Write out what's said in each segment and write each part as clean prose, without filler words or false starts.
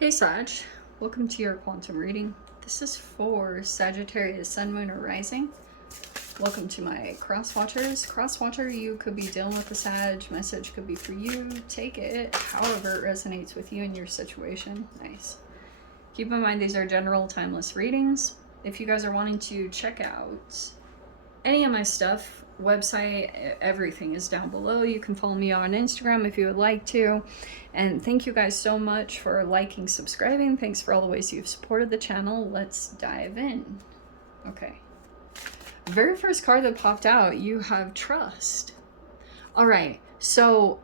Hey Sag, welcome to your quantum reading. This is for Sagittarius, Sun, Moon, or Rising. Welcome to my cross-watchers. Cross-watcher, you could be dealing with the Sag. Message could be for you. Take it however it resonates with you and your situation. Nice. Keep in mind these are general, timeless readings. If you guys are wanting to check out any of my stuff, website, everything is down below. You can follow me on Instagram if you would like to. And thank you guys so much for liking, subscribing. Thanks for all the ways you've supported the channel. Let's dive in. Okay. Very first card that popped out, you have trust. All right. So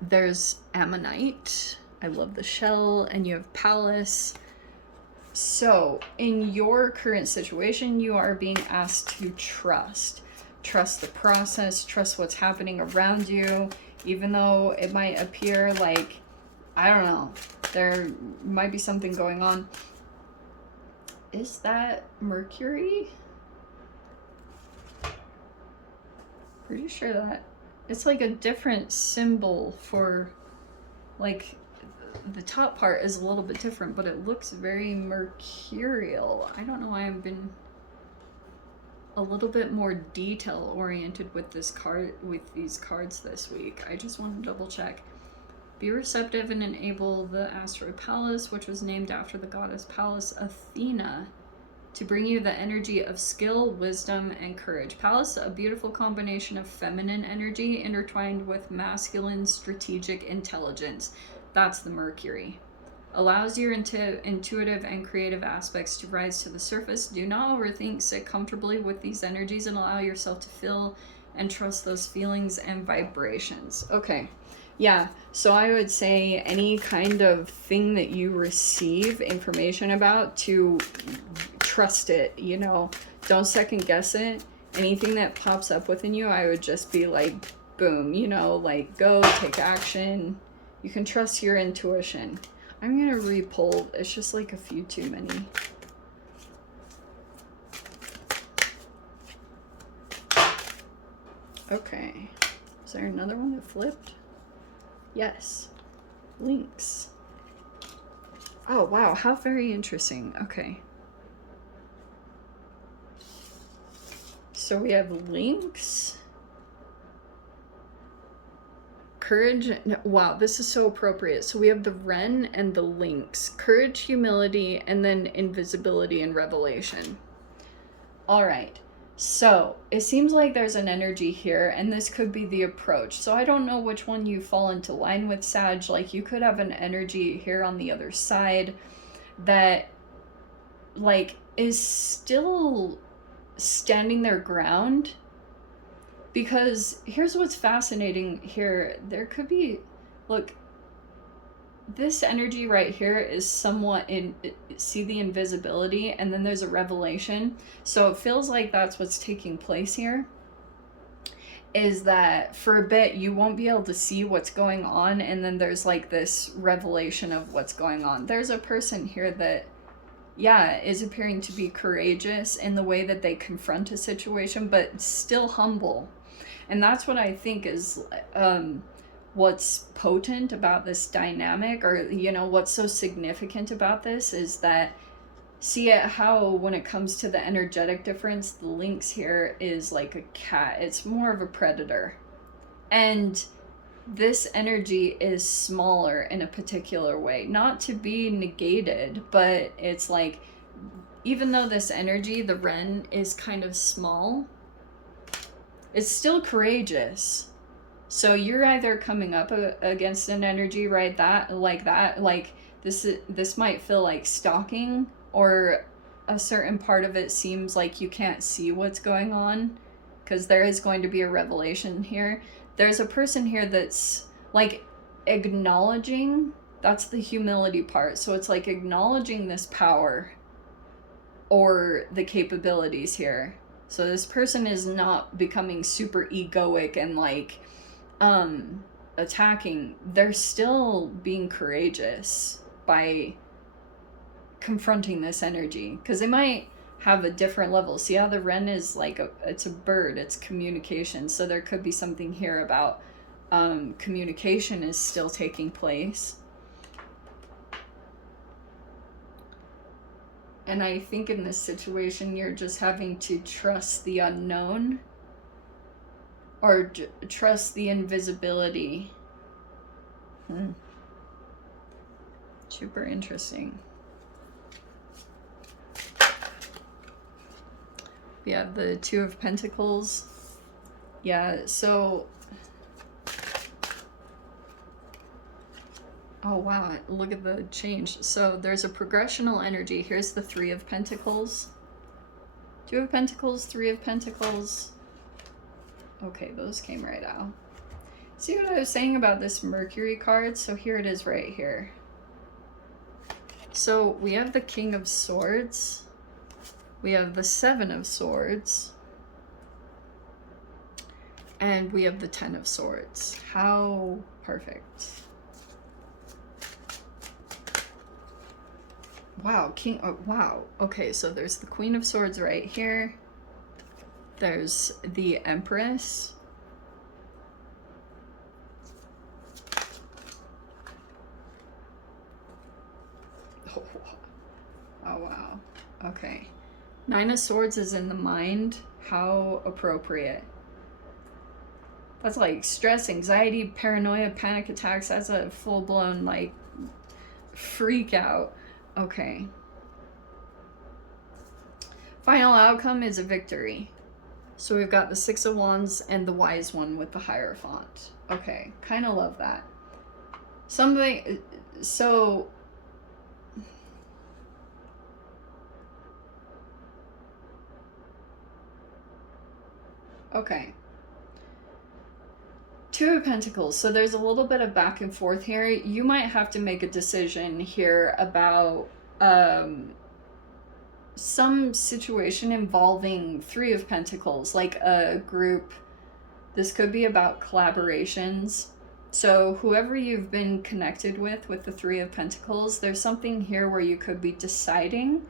there's Ammonite. I love the shell. And you have Palace. So in your current situation, you are being asked to trust. Trust the process, trust what's happening around you, even though it might appear like, I don't know, there might be something going on. Is that Mercury? Pretty sure that it's like a different symbol for, like, the top part is a little bit different, but it looks very mercurial. I don't know why I've been a little bit more detail oriented with this card, with these cards this week. I just want to double check. Be receptive and enable the Astral Palace, which was named after the goddess Pallas Athena, to bring you the energy of skill, wisdom, and courage. Pallas, a beautiful combination of feminine energy intertwined with masculine strategic intelligence. That's the Mercury. Allows your intuitive and creative aspects to rise to the surface. Do not overthink. Sit comfortably with these energies and allow yourself to feel and trust those feelings and vibrations. Okay. Yeah, so I would say any kind of thing that you receive information about, to trust it, you know, don't second guess it. Anything that pops up within you, I would just be like, boom, you know, like go take action. You can trust your intuition. I'm gonna re-pull. It's just like a few too many. Okay. Is there another one that flipped? Yes. Links. Oh, wow. How very interesting. Okay. So we have links. Courage. Wow, this is so appropriate. So we have the Wren and the Lynx. Courage, humility, and then invisibility and revelation. All right. So it seems like there's an energy here, and this could be the approach. So I don't know which one you fall into line with, Sag. Like, you could have an energy here on the other side that, like, is still standing their ground. Because here's what's fascinating here. There could be, look, this energy right here is somewhat in, see the invisibility, and then there's a revelation. So it feels like that's what's taking place here, is that for a bit you won't be able to see what's going on, and then there's like this revelation of what's going on. There's a person here that, yeah, is appearing to be courageous in the way that they confront a situation, but still humble. And that's what I think is what's potent about this dynamic, or, you know, what's so significant about this is that, see it how when it comes to the energetic difference, the Lynx here is like a cat. It's more of a predator. And this energy is smaller in a particular way. Not to be negated, but it's like, even though this energy, the Wren, is kind of small, it's still courageous. So you're either coming up against an energy, right, that like this might feel like stalking, or a certain part of it seems like you can't see what's going on, because there is going to be a revelation here. There's a person here that's like acknowledging, that's the humility part. So it's like acknowledging this power or the capabilities here. So this person is not becoming super egoic and like attacking. They're still being courageous by confronting this energy, because they might have a different level. See how the Wren is like it's a bird, it's communication. So there could be something here about communication is still taking place. And I think in this situation, you're just having to trust the unknown, or trust the invisibility. Super interesting. Yeah, the Two of Pentacles. Yeah, so... Oh wow, look at the change. So there's a progressional energy. Here's the Three of Pentacles. Two of Pentacles, Three of Pentacles. Okay, those came right out. See what I was saying about this Mercury card? So here it is right here. So we have the King of Swords. We have the Seven of Swords. And we have the Ten of Swords. How perfect. Wow, wow. Okay, so there's the Queen of Swords right here. There's the Empress. Oh, wow. Okay. Nine of Swords is in the mind. How appropriate. That's like stress, anxiety, paranoia, panic attacks. That's a full-blown, like, freak out. Okay. Final outcome is a victory. So we've got the Six of Wands and the Wise One with the Hierophant. Okay, kind of love that. Something, so... Okay. Two of Pentacles. So there's a little bit of back and forth here. You might have to make a decision here about some situation involving Three of Pentacles, like a group. This could be about collaborations. So whoever you've been connected with the Three of Pentacles, there's something here where you could be deciding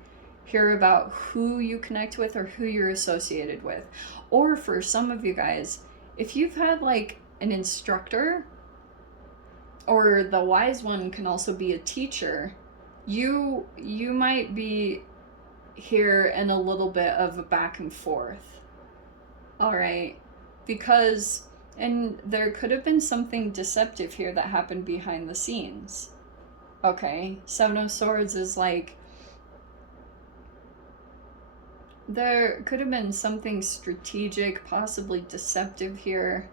here about who you connect with or who you're associated with. Or for some of you guys, if you've had like an instructor, or the Wise One can also be a teacher, you might be here in a little bit of a back and forth. All right, because, and there could have been something deceptive here that happened behind the scenes. Okay, Seven of Swords is like, there could have been something strategic, possibly deceptive here.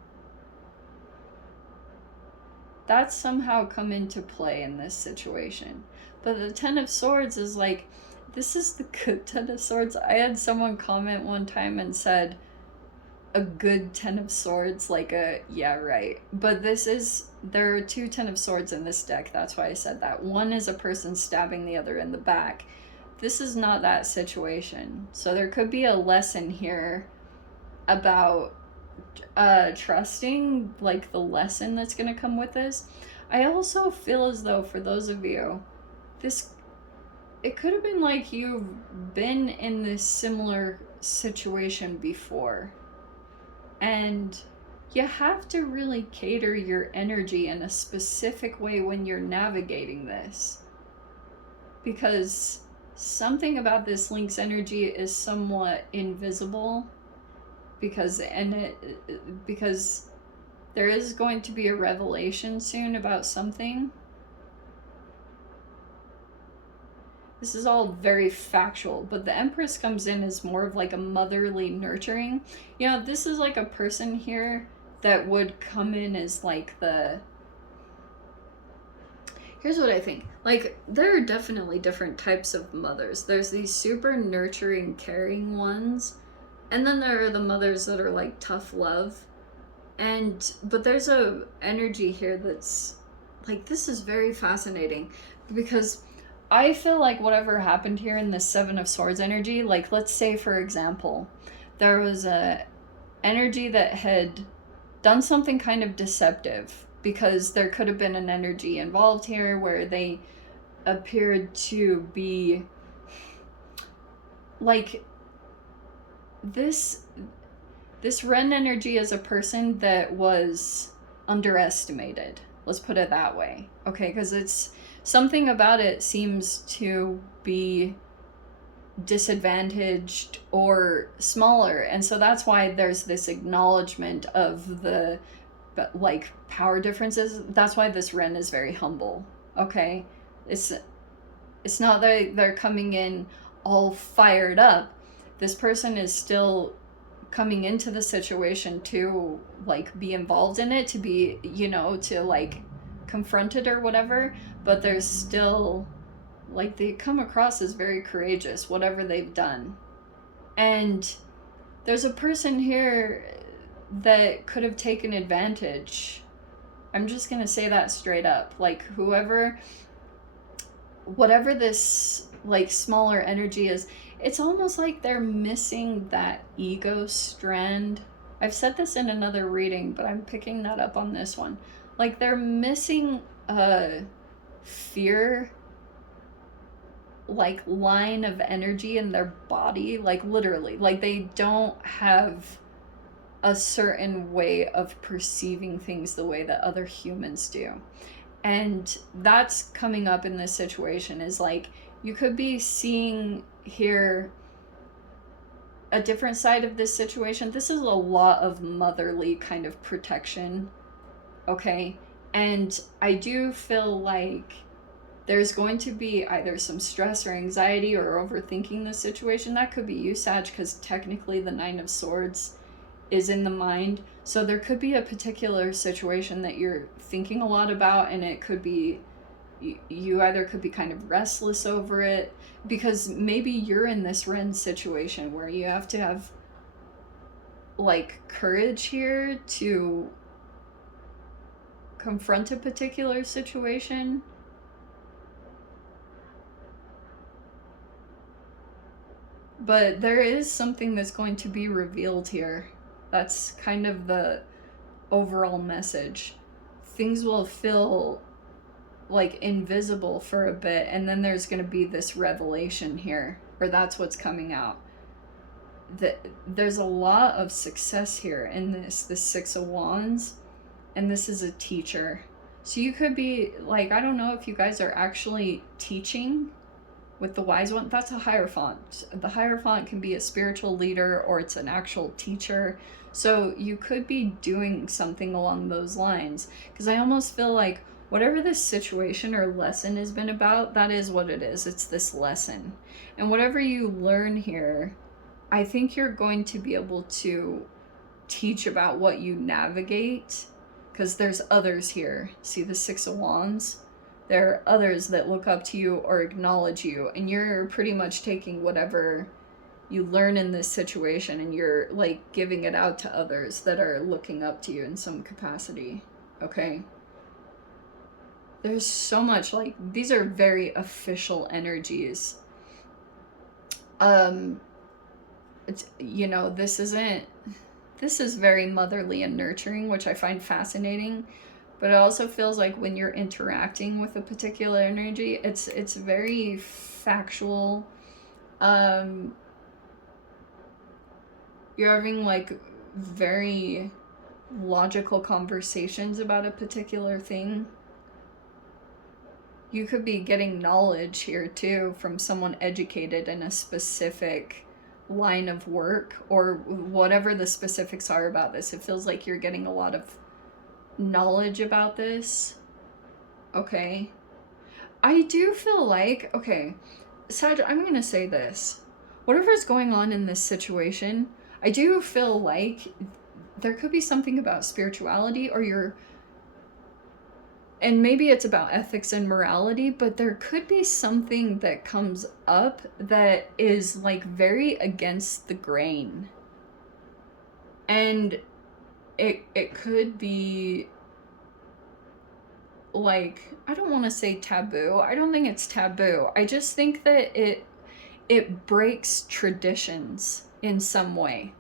That's somehow come into play in this situation. But the Ten of Swords is like, this is the good Ten of Swords. I had someone comment one time and said, a good Ten of Swords, like a, yeah, right. But this is, there are two Ten of Swords in this deck. That's why I said that. One is a person stabbing the other in the back. This is not that situation. So there could be a lesson here about trusting, like the lesson that's going to come with this. I also feel as though for those of you, this, it could have been like you've been in this similar situation before, and you have to really cater your energy in a specific way when you're navigating this, because something about this link's energy is somewhat invisible, because because there is going to be a revelation soon about something. This is all very factual, but the Empress comes in as more of like a motherly nurturing. You know, this is like a person here that would come in as like the... Here's what I think. Like, there are definitely different types of mothers. There's these super nurturing, caring ones, and then there are the mothers that are like tough love. But there's a energy here that's like, this is very fascinating, because I feel like whatever happened here in the Seven of Swords energy, like let's say for example, there was a energy that had done something kind of deceptive, because there could have been an energy involved here where they appeared to be like this Ren energy is a person that was underestimated. Let's put it that way. Okay, because it's something about it seems to be disadvantaged or smaller. And so that's why there's this acknowledgement of the like power differences. That's why this Ren is very humble. Okay, it's not that they're coming in all fired up. This person is still coming into the situation to like be involved in it, to be, you know, to like confront it or whatever, but there's still like they come across as very courageous, whatever they've done. And there's a person here that could have taken advantage. I'm just gonna say that straight up. Like whatever this like smaller energy is, it's almost like they're missing that ego strand. I've said this in another reading, but I'm picking that up on this one. Like they're missing a fear like line of energy in their body, like literally, like they don't have a certain way of perceiving things the way that other humans do. And that's coming up in this situation, is like you could be seeing here a different side of this situation. This is a lot of motherly kind of protection, okay? And I do feel like there's going to be either some stress or anxiety or overthinking the situation. That could be you, Sag, because technically the Nine of Swords is in the mind. So there could be a particular situation that you're thinking a lot about, and it could be, you either could be kind of restless over it, because maybe you're in this Ren situation where you have to have like courage here to confront a particular situation. But there is something that's going to be revealed here. That's kind of the overall message. Things will feel like invisible for a bit, and then there's going to be this revelation here, or that's what's coming out. There's a lot of success here in this Six of Wands, and this is a teacher. So you could be like, I don't know if you guys are actually teaching with the Wise One. That's a Hierophant. The Hierophant can be a spiritual leader, or it's an actual teacher. So you could be doing something along those lines, because I almost feel like whatever this situation or lesson has been about, that is what it is. It's this lesson. And whatever you learn here, I think you're going to be able to teach about what you navigate, because there's others here. See the Six of Wands? There are others that look up to you or acknowledge you, and you're pretty much taking whatever you learn in this situation and you're like giving it out to others that are looking up to you in some capacity, okay? There's so much, like, these are very official energies. It's, you know, this is very motherly and nurturing, which I find fascinating. But it also feels like when you're interacting with a particular energy, it's very factual. You're having like very logical conversations about a particular thing. You could be getting knowledge here too from someone educated in a specific line of work, or whatever the specifics are about this. It feels like you're getting a lot of knowledge about this, okay? I do feel like, okay, Sag, I'm gonna say this. Whatever's going on in this situation, I do feel like there could be something about spirituality, or and maybe it's about ethics and morality, but there could be something that comes up that is like very against the grain. And it could be like, I don't want to say taboo. I don't think it's taboo. I just think that it breaks traditions in some way.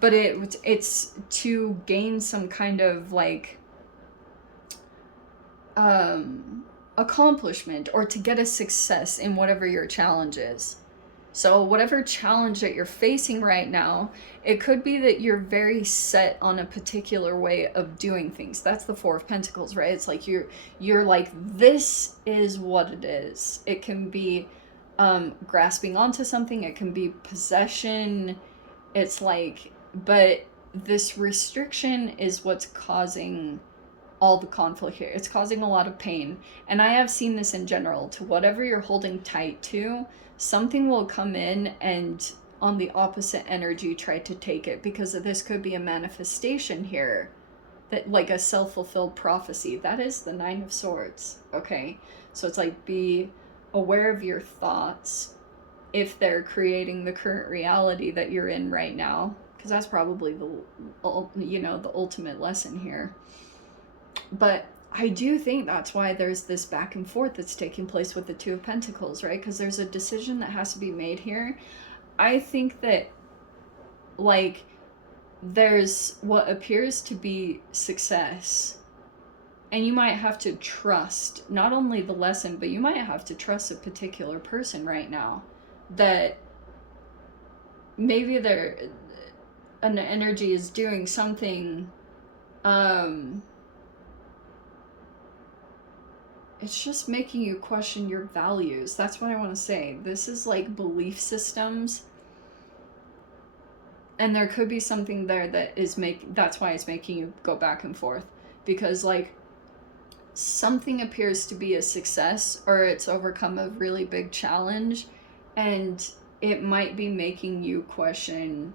But it's to gain some kind of like accomplishment, or to get a success in whatever your challenge is. So whatever challenge that you're facing right now, it could be that you're very set on a particular way of doing things. That's the Four of Pentacles, right? It's like you're like, this is what it is. It can be grasping onto something. It can be possession. It's like, but this restriction is what's causing all the conflict here. It's causing a lot of pain. And I have seen this in general. To whatever you're holding tight to, something will come in and on the opposite energy try to take it, because this could be a manifestation here, that like a self-fulfilled prophecy. That is the Nine of Swords. Okay, so it's like, be aware of your thoughts if they're creating the current reality that you're in right now, because that's probably the ultimate lesson here. But I do think that's why there's this back and forth that's taking place with the Two of Pentacles, right? Because there's a decision that has to be made here. I think that, like, there's what appears to be success, and you might have to trust not only the lesson, but you might have to trust a particular person right now, that maybe an energy is doing something. It's just making you question your values. That's what I want to say. This is like belief systems. And there could be something there that is that's why it's making you go back and forth. Because like, something appears to be a success, or it's overcome a really big challenge, and it might be making you question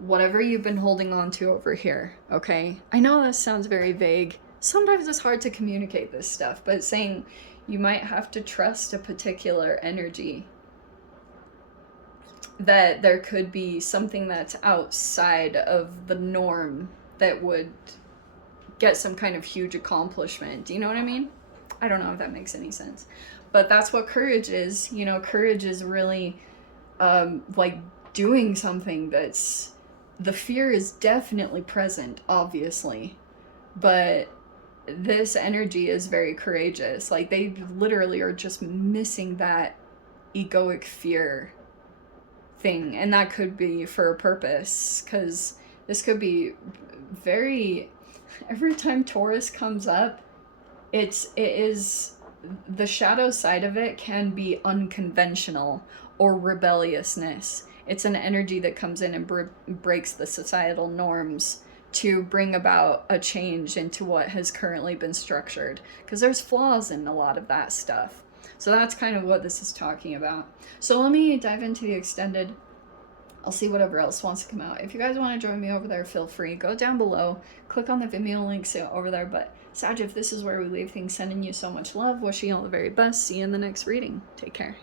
whatever you've been holding on to over here, okay? I know that sounds very vague. Sometimes it's hard to communicate this stuff, but saying you might have to trust a particular energy, that there could be something that's outside of the norm that would get some kind of huge accomplishment. Do you know what I mean? I don't know if that makes any sense. But that's what courage is. You know, courage is really like doing something that's... The fear is definitely present, obviously. But this energy is very courageous. Like, they literally are just missing that egoic fear thing. And that could be for a purpose, because this could be very... Every time Taurus comes up, it is the shadow side of it can be unconventional or rebelliousness. It's an energy that comes in and breaks the societal norms to bring about a change into what has currently been structured, because there's flaws in a lot of that stuff. So that's kind of what this is talking about. So let me dive into the extended. I'll see whatever else wants to come out. If you guys want to join me over there, feel free. Go down below. Click on the Vimeo links over there. But Sag, if this is where we leave things, sending you so much love. Wishing you all the very best. See you in the next reading. Take care.